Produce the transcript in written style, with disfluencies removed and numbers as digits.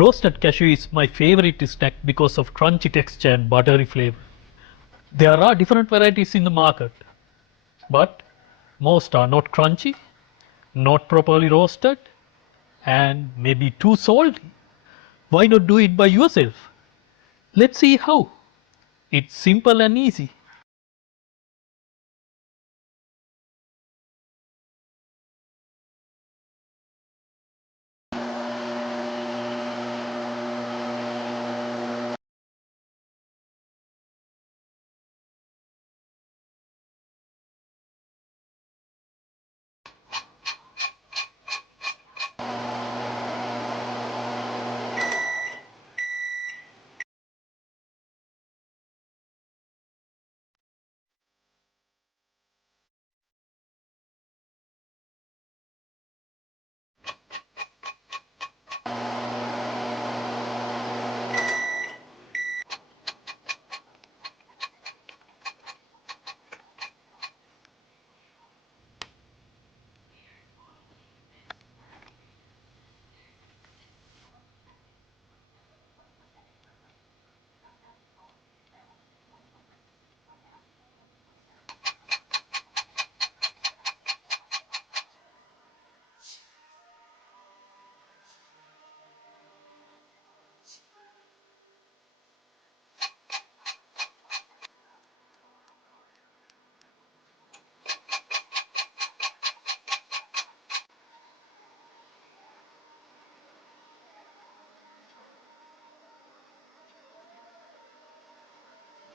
Roasted cashew is my favorite snack because of crunchy texture and buttery flavor. There are different varieties in the market, but most are not crunchy, not properly roasted, and maybe too salty. Why not do it by yourself? Let's see how. It's simple and easy.